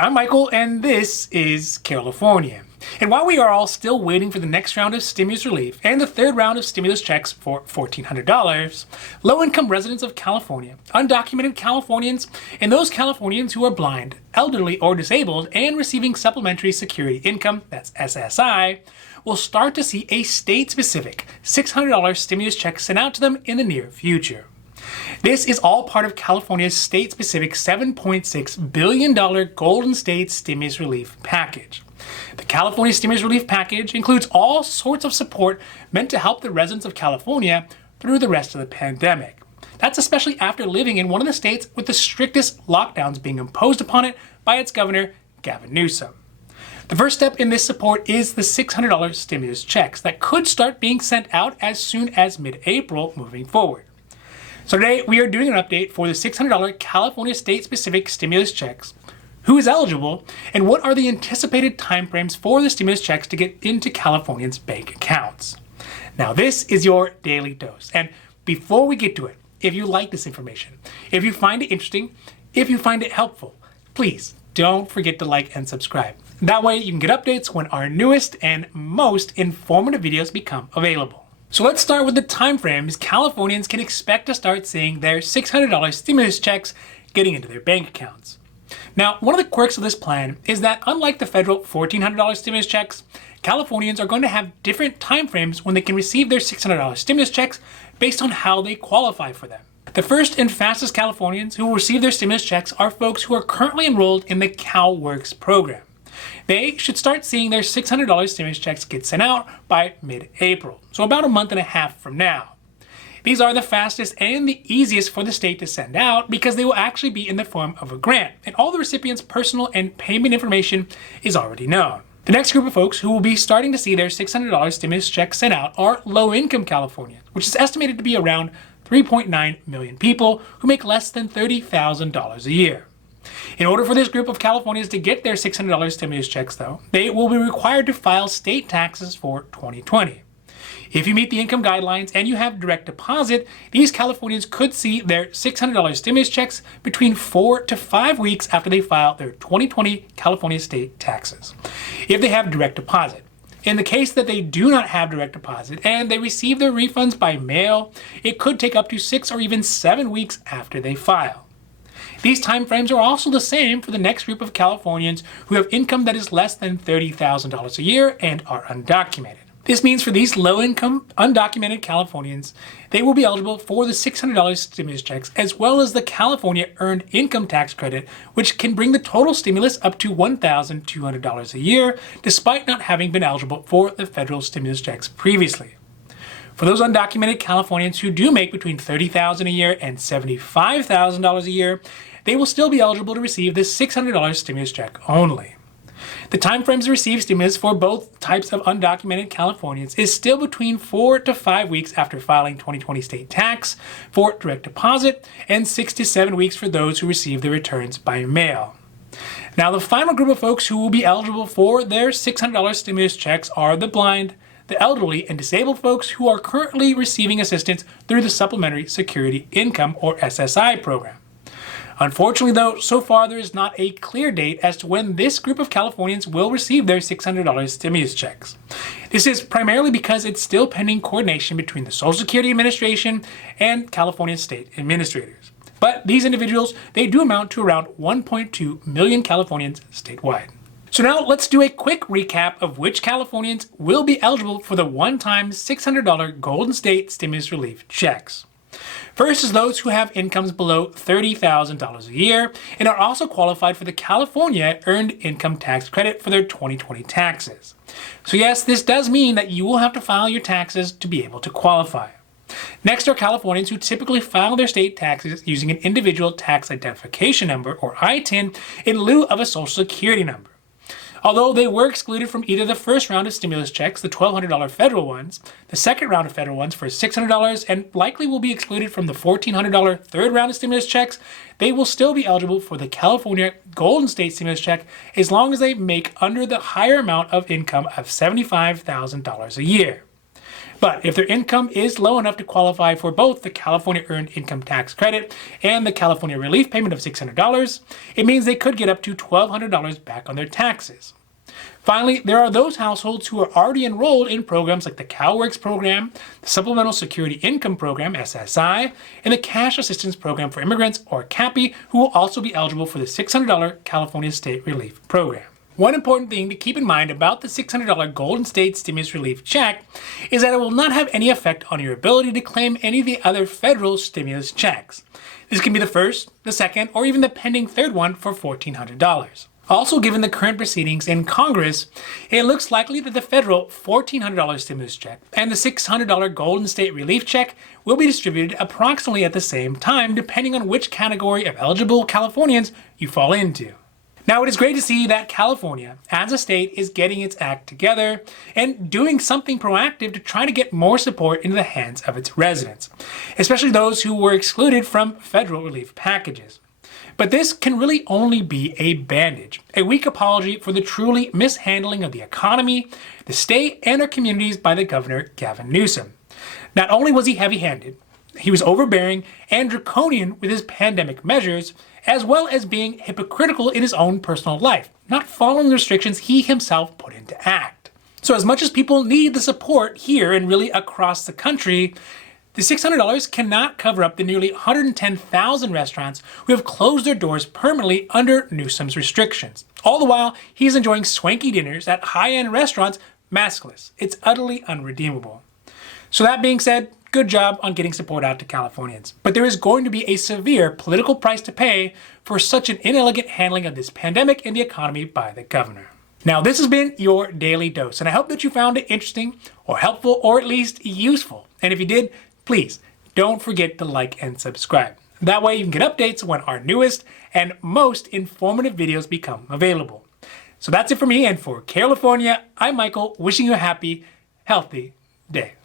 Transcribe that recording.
I'm Michael, and this is California. And while we are all still waiting for the next round of stimulus relief and the third round of stimulus checks for $1,400, low-income residents of California, undocumented Californians, and those Californians who are blind, elderly, or disabled and receiving supplementary security income, that's SSI, will start to see a state-specific $600 stimulus check sent out to them in the near future. This is all part of California's state-specific $7.6 billion Golden State Stimulus Relief Package. The California Stimulus Relief Package includes all sorts of support meant to help the residents of California through the rest of the pandemic. That's especially after living in one of the states with the strictest lockdowns being imposed upon it by its governor, Gavin Newsom. The first step in this support is the $600 stimulus checks that could start being sent out as soon as mid-April moving forward. So today we are doing an update for the $600 California state-specific stimulus checks, who is eligible, and what are the anticipated timeframes for the stimulus checks to get into Californians' bank accounts. Now this is your daily dose, and before we get to it, if you like this information, if you find it interesting, if you find it helpful, please don't forget to like and subscribe. That way you can get updates when our newest and most informative videos become available. So let's start with the timeframes Californians can expect to start seeing their $600 stimulus checks getting into their bank accounts. Now, one of the quirks of this plan is that unlike the federal $1,400 stimulus checks, Californians are going to have different timeframes when they can receive their $600 stimulus checks based on how they qualify for them. The first and fastest Californians who will receive their stimulus checks are folks who are currently enrolled in the CalWorks program. They should start seeing their $600 stimulus checks get sent out by mid-April, so about a month and a half from now. These are the fastest and the easiest for the state to send out because they will actually be in the form of a grant, and all the recipients' personal and payment information is already known. The next group of folks who will be starting to see their $600 stimulus checks sent out are low-income Californians, which is estimated to be around 3.9 million people who make less than $30,000 a year. In order for this group of Californians to get their $600 stimulus checks, though, they will be required to file state taxes for 2020. If you meet the income guidelines and you have direct deposit, these Californians could see their $600 stimulus checks between 4 to 5 weeks after they file their 2020 California state taxes, if they have direct deposit. In the case that they do not have direct deposit and they receive their refunds by mail, it could take up to 6 or even 7 weeks after they file. These timeframes are also the same for the next group of Californians who have income that is less than $30,000 a year and are undocumented. This means for these low-income, undocumented Californians, they will be eligible for the $600 stimulus checks as well as the California Earned Income Tax Credit, which can bring the total stimulus up to $1,200 a year, despite not having been eligible for the federal stimulus checks previously. For those undocumented Californians who do make between $30,000 a year and $75,000 a year, they will still be eligible to receive this $600 stimulus check only. The time frames to receive stimulus for both types of undocumented Californians is still between 4 to 5 weeks after filing 2020 state tax for direct deposit and 6 to 7 weeks for those who receive their returns by mail. Now, the final group of folks who will be eligible for their $600 stimulus checks are the blind, the elderly, and disabled folks who are currently receiving assistance through the Supplementary Security Income or SSI program. Unfortunately, though, so far there is not a clear date as to when this group of Californians will receive their $600 stimulus checks. This is primarily because it's still pending coordination between the Social Security Administration and California state administrators. But these individuals, they do amount to around 1.2 million Californians statewide. So now let's do a quick recap of which Californians will be eligible for the one-time $600 Golden State Stimulus Relief checks. First is those who have incomes below $30,000 a year and are also qualified for the California Earned Income Tax Credit for their 2020 taxes. So yes, this does mean that you will have to file your taxes to be able to qualify. Next are Californians who typically file their state taxes using an individual tax identification number or ITIN in lieu of a social security number. Although they were excluded from either the first round of stimulus checks, the $1,200 federal ones, the second round of federal ones for $600, and likely will be excluded from the $1,400 third round of stimulus checks, they will still be eligible for the California Golden State Stimulus Check as long as they make under the higher amount of income of $75,000 a year. But if their income is low enough to qualify for both the California Earned Income Tax Credit and the California Relief Payment of $600, it means they could get up to $1,200 back on their taxes. Finally, there are those households who are already enrolled in programs like the CalWorks program, the Supplemental Security Income Program, SSI, and the Cash Assistance Program for Immigrants, or CAPI, who will also be eligible for the $600 California State Relief Program. One important thing to keep in mind about the $600 Golden State Stimulus Relief Check is that it will not have any effect on your ability to claim any of the other federal stimulus checks. This can be the first, the second, or even the pending third one for $1,400. Also, given the current proceedings in Congress, it looks likely that the federal $1,400 stimulus check and the $600 Golden State Relief Check will be distributed approximately at the same time, depending on which category of eligible Californians you fall into. Now, it is great to see that California, as a state, is getting its act together and doing something proactive to try to get more support into the hands of its residents, especially those who were excluded from federal relief packages. But this can really only be a bandage, a weak apology for the truly mishandling of the economy, the state, and our communities by the governor, Gavin Newsom. Not only was he heavy-handed, he was overbearing and draconian with his pandemic measures, as well as being hypocritical in his own personal life, not following the restrictions he himself put into act. So as much as people need the support here and really across the country, the $600 cannot cover up the nearly 110,000 restaurants who have closed their doors permanently under Newsom's restrictions. All the while, he's enjoying swanky dinners at high-end restaurants maskless. It's utterly unredeemable. So that being said, good job on getting support out to Californians. But there is going to be a severe political price to pay for such an inelegant handling of this pandemic and the economy by the governor. Now, this has been your Daily Dose, and I hope that you found it interesting or helpful or at least useful. And if you did, please don't forget to like and subscribe. That way you can get updates when our newest and most informative videos become available. So that's it for me, and for California, I'm Michael, wishing you a happy, healthy day.